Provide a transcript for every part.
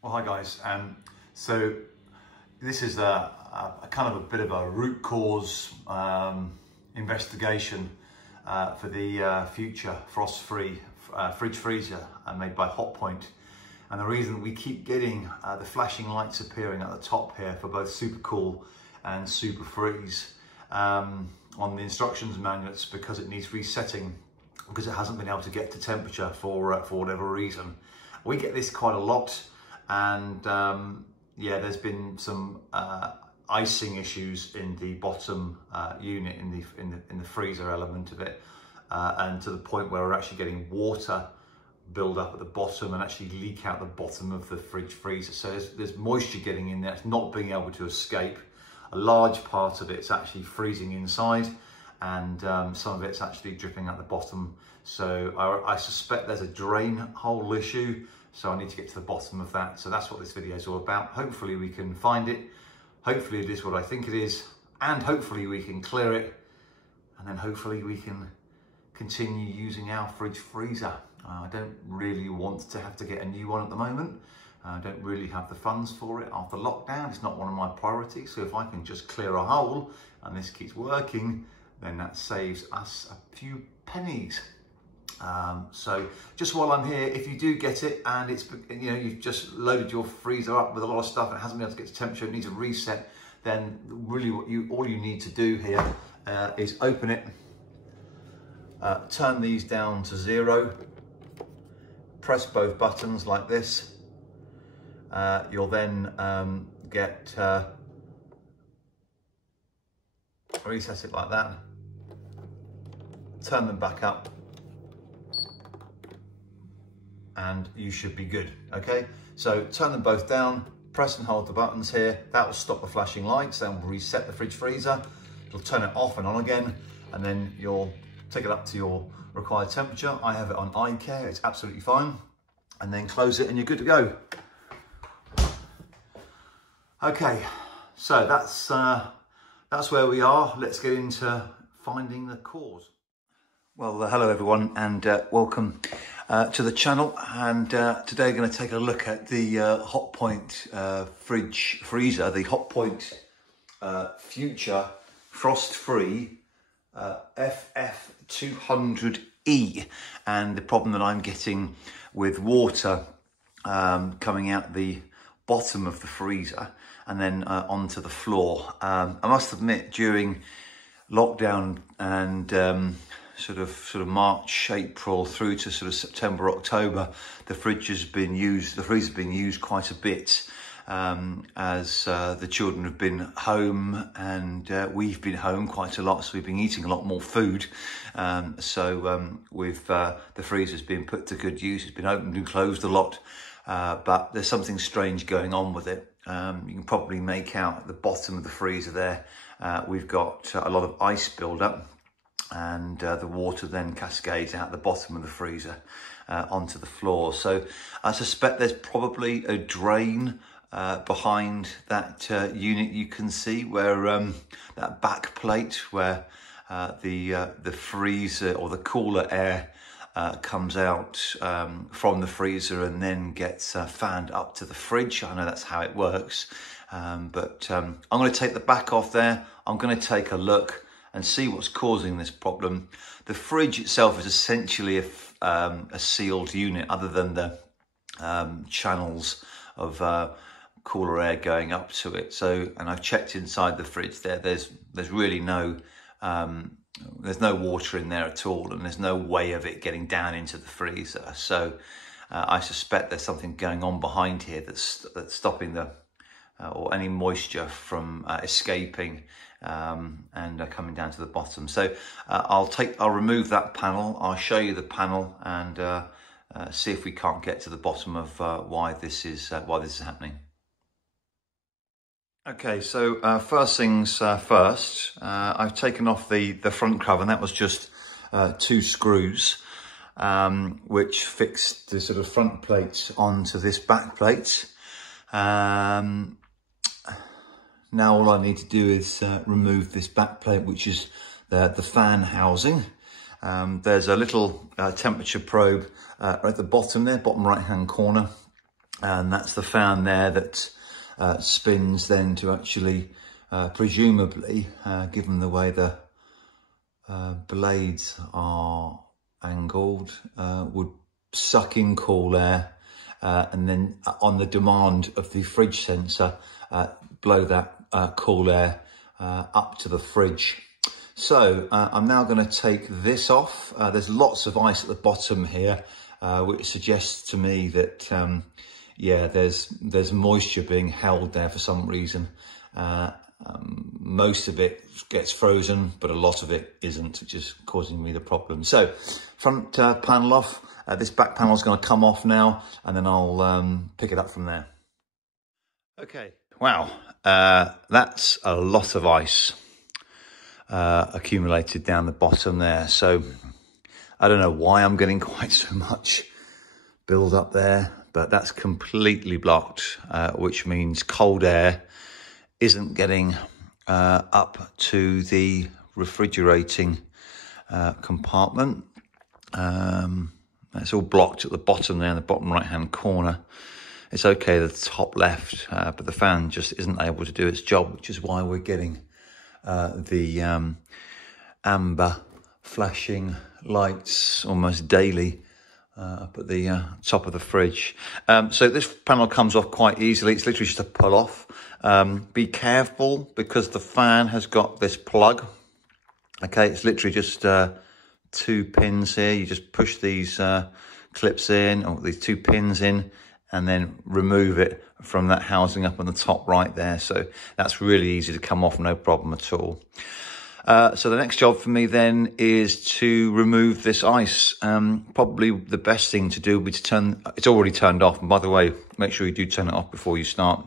Well, hi guys. So this is a kind of a bit of a root cause investigation for the future frost-free fridge freezer made by Hotpoint. And the reason we keep getting the flashing lights appearing at the top here for both super cool and super freeze on the instructions manual, it's because it needs resetting because it hasn't been able to get to temperature for whatever reason. We get this quite a lot. And yeah, there's been some icing issues in the bottom unit in the freezer element of it, and to the point where we're actually getting water build up at the bottom and actually leak out the bottom of the fridge freezer. So there's moisture getting in there. It's not being able to escape. A large part of it's actually freezing inside, and some of it's actually dripping out the bottom. So I suspect there's a drain hole issue. So I need to get to the bottom of that. So that's what this video is all about. Hopefully we can find it. Hopefully it is what I think it is. And hopefully we can clear it. And then hopefully we can continue using our fridge freezer. I don't really want to have to get a new one at the moment. I don't really have the funds for it after lockdown. It's not one of my priorities. So if I can just clear a hole and this keeps working, then that saves us a few pennies. So just while I'm here, if you do get it and it's, you know, you've just loaded your freezer up with a lot of stuff and it hasn't been able to get to temperature, it needs a reset, then really all you need to do here is open it, turn these down to 0, press both buttons like this. You'll then reset it like that, turn them back up, and you should be good. Okay, so turn them both down, press and hold the buttons here. That will stop the flashing lights, then we'll reset the fridge freezer. It'll turn it off and on again, and then you'll take it up to your required temperature. I have it on eye care, it's absolutely fine. And then close it and you're good to go. Okay, so that's where we are. Let's get into finding the cause. Well, hello everyone, and welcome to the channel. And today I'm going to take a look at the Hotpoint fridge freezer, the Hotpoint Future Frost-Free FF200E, and the problem that I'm getting with water coming out the bottom of the freezer and then onto the floor. I must admit, during lockdown and sort of March, April through to sort of September, October, the freezer's been used quite a bit as the children have been home and we've been home quite a lot, so we've been eating a lot more food. The freezer's been put to good use. It's been opened and closed a lot, but there's something strange going on with it. You can probably make out at the bottom of the freezer there, we've got a lot of ice build-up, and the water then cascades out the bottom of the freezer onto the floor. So I suspect there's probably a drain behind that unit. You can see where that back plate where the freezer or the cooler air comes out from the freezer and then gets fanned up to the fridge. I know that's how it works, but I'm going to take the back off there. I'm going to take a look and see what's causing this problem. The fridge itself is essentially a sealed unit, other than the channels of cooler air going up to it. So, and I've checked inside the fridge there. There's really no there's no water in there at all, and there's no way of it getting down into the freezer. So I suspect there's something going on behind here that's stopping the or any moisture from escaping and coming down to the bottom. So I'll remove that panel. I'll show you the panel and see if we can't get to the bottom of why this is happening. Okay, so first things first, I've taken off the front cover, and that was just 2 screws which fixed the sort of front plate onto this back plate. Now all I need to do is remove this back plate, which is the fan housing. There's a little temperature probe at the bottom there, bottom right hand corner. and that's the fan there that spins then to actually, presumably, given the way the blades are angled, would suck in cool air and then on the demand of the fridge sensor, blow that cool air up to the fridge. So I'm now going to take this off. There's lots of ice at the bottom here, which suggests to me that yeah, there's moisture being held there for some reason. Most of it gets frozen, but a lot of it isn't, which is causing me the problem. So front panel off. This back panel is going to come off now, and then I'll pick it up from there. Okay, wow, that's a lot of ice accumulated down the bottom there. So I don't know why I'm getting quite so much build up there, but that's completely blocked, which means cold air isn't getting up to the refrigerating compartment. It's all blocked at the bottom there in the bottom right hand corner. It's okay the top left, but the fan just isn't able to do its job, which is why we're getting the amber flashing lights almost daily up at the top of the fridge. So this panel comes off quite easily. It's literally just a pull off. Be careful because the fan has got this plug. Okay, it's literally just 2 pins here. You just push these clips in, or these 2 pins in, and then remove it from that housing up on the top right there. So that's really easy to come off, no problem at all. So the next job for me then is to remove this ice. Probably the best thing to do would be to turn, it's already turned off. And by the way, make sure you do turn it off before you start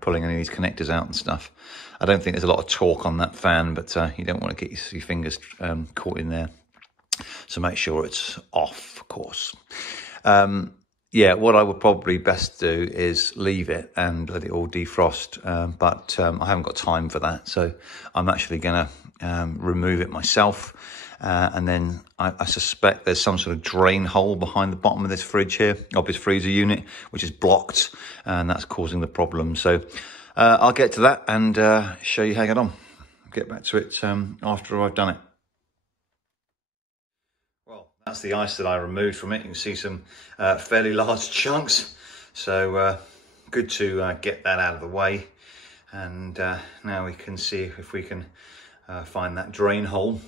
pulling any of these connectors out and stuff. I don't think there's a lot of torque on that fan, but you don't want to get your fingers caught in there. So make sure it's off, of course. Yeah, what I would probably best do is leave it and let it all defrost. But I haven't got time for that. So I'm actually going to remove it myself. And then I suspect there's some sort of drain hole behind the bottom of this fridge here, of this freezer unit, which is blocked. And that's causing the problem. So I'll get to that and show you how I get on. Get back to it after I've done it. That's the ice that I removed from it. You can see some fairly large chunks. So good to get that out of the way. And now we can see if we can find that drain hole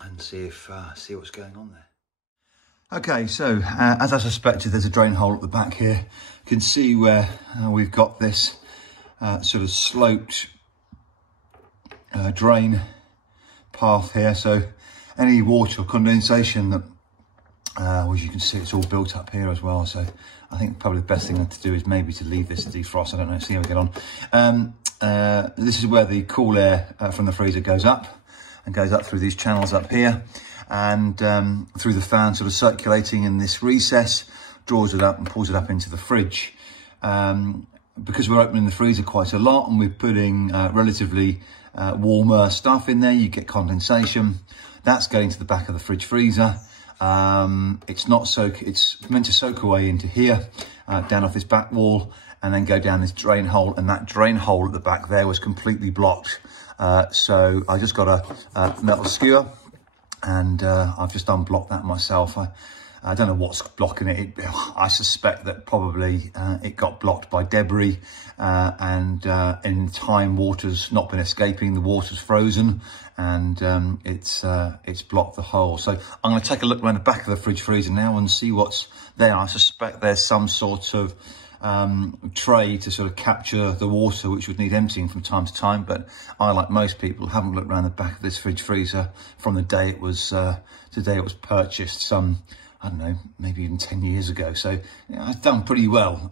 and see what's going on there. Okay, so as I suspected, there's a drain hole at the back here. You can see where we've got this sort of sloped drain path here. So any water or condensation that as you can see, it's all built up here as well. So I think probably the best thing to do is maybe to leave this to defrost. I don't know, see how we get on. This is where the cool air from the freezer goes up and goes up through these channels up here, and through the fan sort of circulating in this recess, draws it up and pulls it up into the fridge. Because we're opening the freezer quite a lot and we're putting relatively warmer stuff in there, you get condensation. That's going to the back of the fridge freezer. It's meant to soak away into here, down off this back wall, and then go down this drain hole. And that drain hole at the back there was completely blocked. So I just got a metal skewer, and I've just unblocked that myself. I don't know what's blocking it. I suspect that probably it got blocked by debris, and in time water's not been escaping, the water's frozen, and it's blocked the hole. So I'm going to take a look around the back of the fridge freezer now and see what's there. I suspect there's some sort of tray to sort of capture the water, which would need emptying from time to time, but I, like most people, haven't looked around the back of this fridge freezer from the day it was purchased, some, I don't know, maybe even 10 years ago. So yeah, I've done pretty well,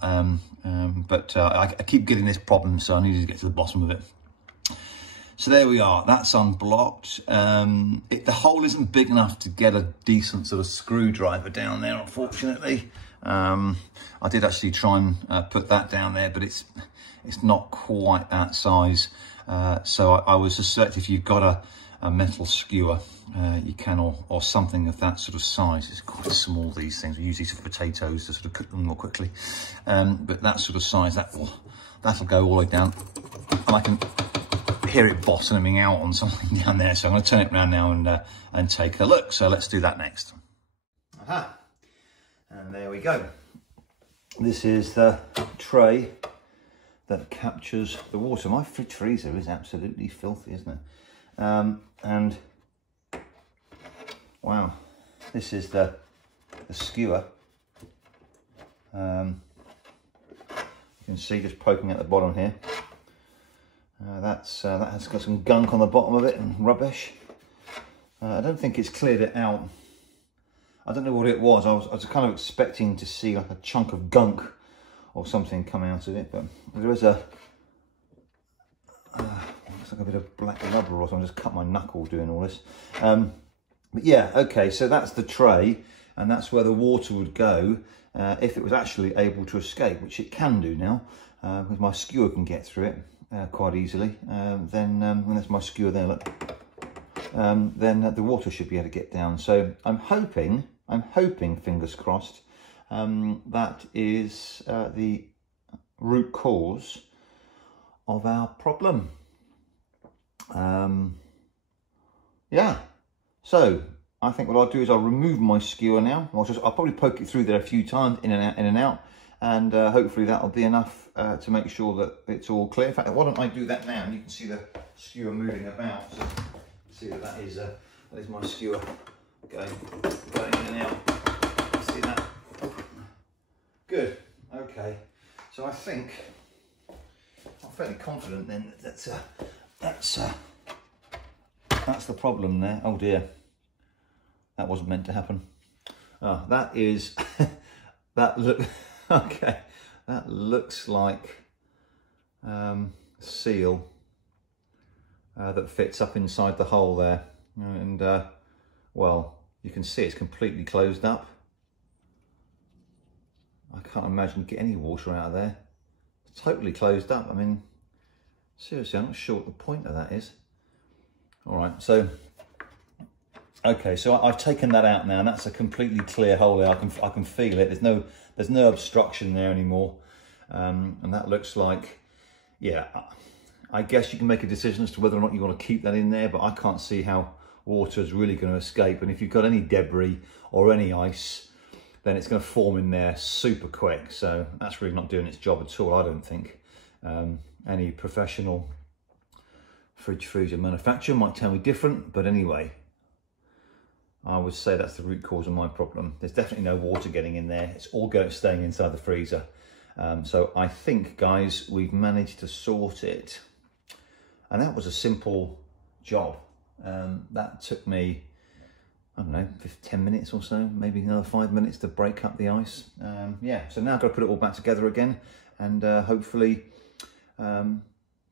but I keep getting this problem, so I needed to get to the bottom of it. So there we are, that's unblocked. The hole isn't big enough to get a decent sort of screwdriver down there, unfortunately. I did actually try and put that down there, but it's not quite that size. So I would suspect if you've got a metal skewer, you can, or something of that sort of size. It's quite small, these things. We use these for potatoes to sort of cook them more quickly. But that sort of size, that'll go all the way down. And I can hear it bottoming out on something down there. So I'm going to turn it around now and take a look. So let's do that next. Aha, and there we go. This is the tray that captures the water. My fridge freezer is absolutely filthy, isn't it? And wow, this is the skewer. You can see just poking at the bottom here. That has got some gunk on the bottom of it and rubbish. I don't think it's cleared it out. I don't know what it was. I was kind of expecting to see like a chunk of gunk or something come out of it, but there is looks like a bit of black rubber or something. I just cut my knuckle doing all this. But yeah, okay, so that's the tray, and that's where the water would go if it was actually able to escape, which it can do now, because my skewer can get through it quite easily. Then when there's my skewer there, look, then the water should be able to get down. So I'm hoping, fingers crossed, that is the root cause of our problem. Yeah, so I think what I'll do is I'll remove my skewer now. I'll probably poke it through there a few times, in and out, and hopefully that'll be enough to make sure that it's all clear. In fact, why don't I do that now, and you can see the skewer moving about. So see that is my skewer going in and out. See that? Good. Okay. So I think I'm fairly confident then that that's the problem there. Oh dear, that wasn't meant to happen. Oh, that is okay. That looks like seal that fits up inside the hole there, and well, you can see it's completely closed up. I can't imagine you get any water out of there. It's totally closed up. I mean, seriously, I'm not sure what the point of that is. All right, so okay, so I've taken that out now, and that's a completely clear hole there. I can feel it. There's no obstruction there anymore, and that looks like, yeah. I guess you can make a decision as to whether or not you want to keep that in there, but I can't see how water is really going to escape. And if you've got any debris or any ice, then it's going to form in there super quick. So that's really not doing its job at all, I don't think. Any professional fridge freezer manufacturer might tell me different, but anyway, I would say that's the root cause of my problem. There's definitely no water getting in there. It's all staying inside the freezer. So I think, guys, we've managed to sort it. And that was a simple job. That took me, I don't know, 10 minutes or so, maybe another 5 minutes to break up the ice. Yeah, so now I've got to put it all back together again and hopefully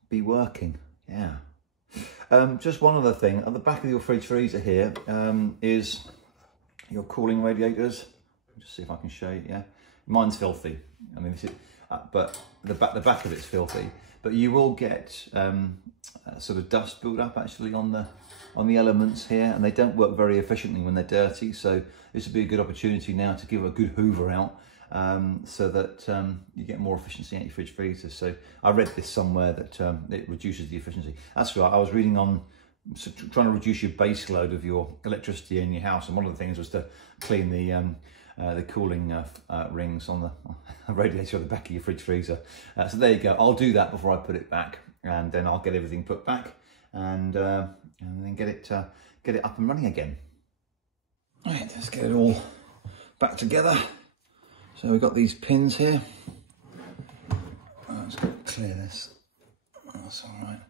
be working. Yeah. Just one other thing, at the back of your fridge freezer here is your cooling radiators. Just see if I can show you. Yeah, mine's filthy. I mean, this is, but the back of it's filthy. But you will get sort of dust build up actually on the elements here, and they don't work very efficiently when they're dirty. So this would be a good opportunity now to give a good hoover out, so that you get more efficiency out your fridge freezer. So I read this somewhere that it reduces the efficiency. That's right. I was reading on trying to reduce your base load of your electricity in your house, and one of the things was to clean the cooling rings on the radiator at the back of your fridge freezer. So there you go. I'll do that before I put it back, and then I'll get everything put back, and then get it up and running again. Right, let's get it all back together. So we've got these pins here. Let's clear this. That's all right.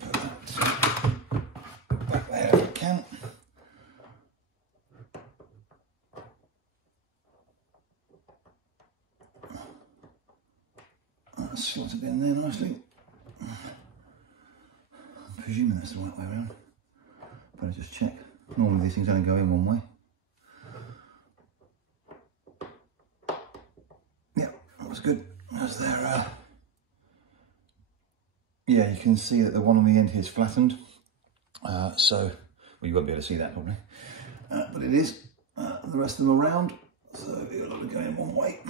Put that back there if I can. That's slotted in there nicely. I'm presuming that's the right way around. Better just check. Normally these things only go in one way. Yeah, that was good. That's their yeah, you can see that the one on the end here is flattened. So, well, you won't be able to see that probably, but it is. The rest of them are round, so you're not going in one way.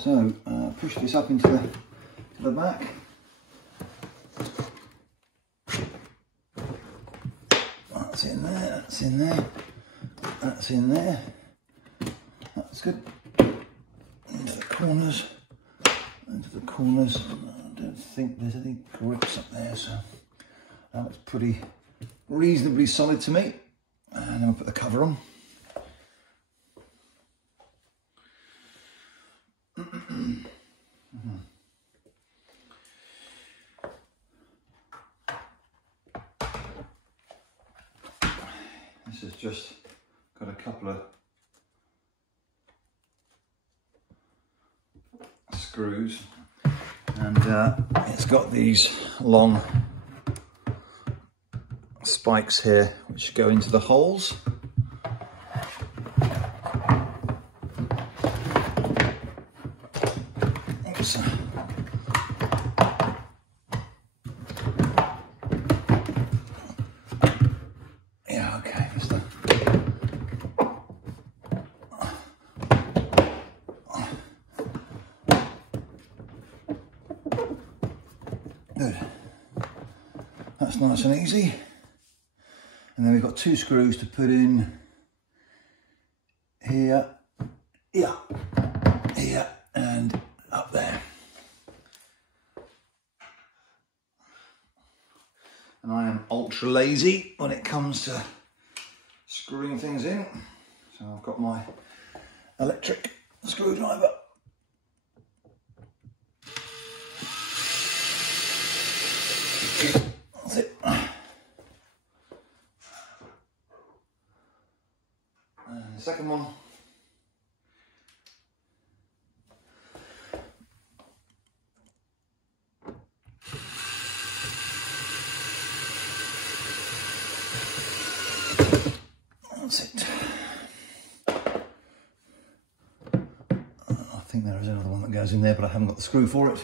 So, push this up into the back. That's in there, that's in there, that's in there. That's good. Into the corners, into the corners. I don't think there's any grips up there, so that looks pretty reasonably solid to me. And then I'll put the cover on. This has just got a couple of screws, and it's got these long spikes here which go into the holes. Oops. Yeah, okay, that's the good. That's nice and easy. And then we've got two screws to put in here, yeah, here, and up there. And I am ultra lazy when it comes to screwing things in. So I've got my electric screwdriver. That's it. And the second one. That's it. I think there is another one that goes in there, but I haven't got the screw for it.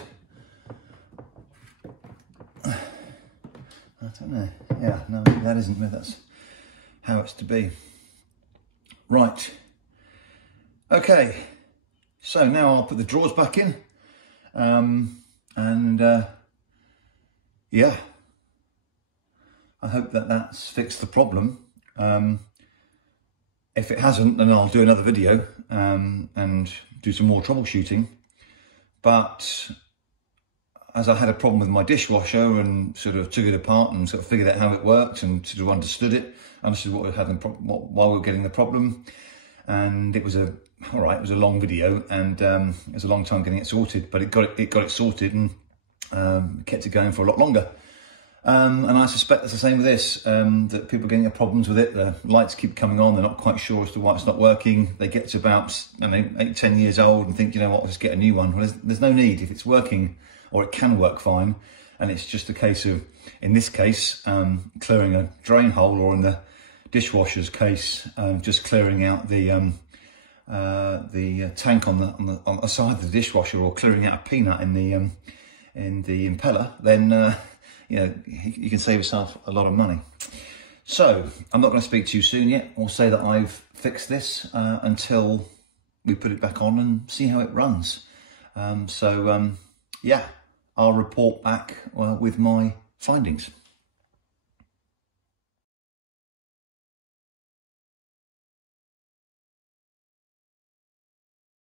I don't know. Yeah, no, that isn't. That's how it's to be. Right. Okay. So now I'll put the drawers back in. Yeah. I hope that that's fixed the problem. If it hasn't, then I'll do another video and do some more troubleshooting. But as I had a problem with my dishwasher and sort of took it apart and sort of figured out how it worked and sort of understood what we had why we were getting the problem, and it was a long video, and it was a long time getting it sorted, but it got it sorted and kept it going for a lot longer. And I suspect that's the same with this, that people are getting problems with it. The lights keep coming on, they're not quite sure as to why it's not working. They get to about, I mean, 8-10 years old and think, you know what, I'll just get a new one. Well, there's no need. If it's working, or it can work fine, and it's just a case of, in this case, clearing a drain hole, or in the dishwasher's case, just clearing out the tank on the side of the dishwasher, or clearing out a peanut in the impeller, then you know, you can save yourself a lot of money. So I'm not going to speak too soon yet, or say that I've fixed this until we put it back on and see how it runs. Yeah, I'll report back with my findings.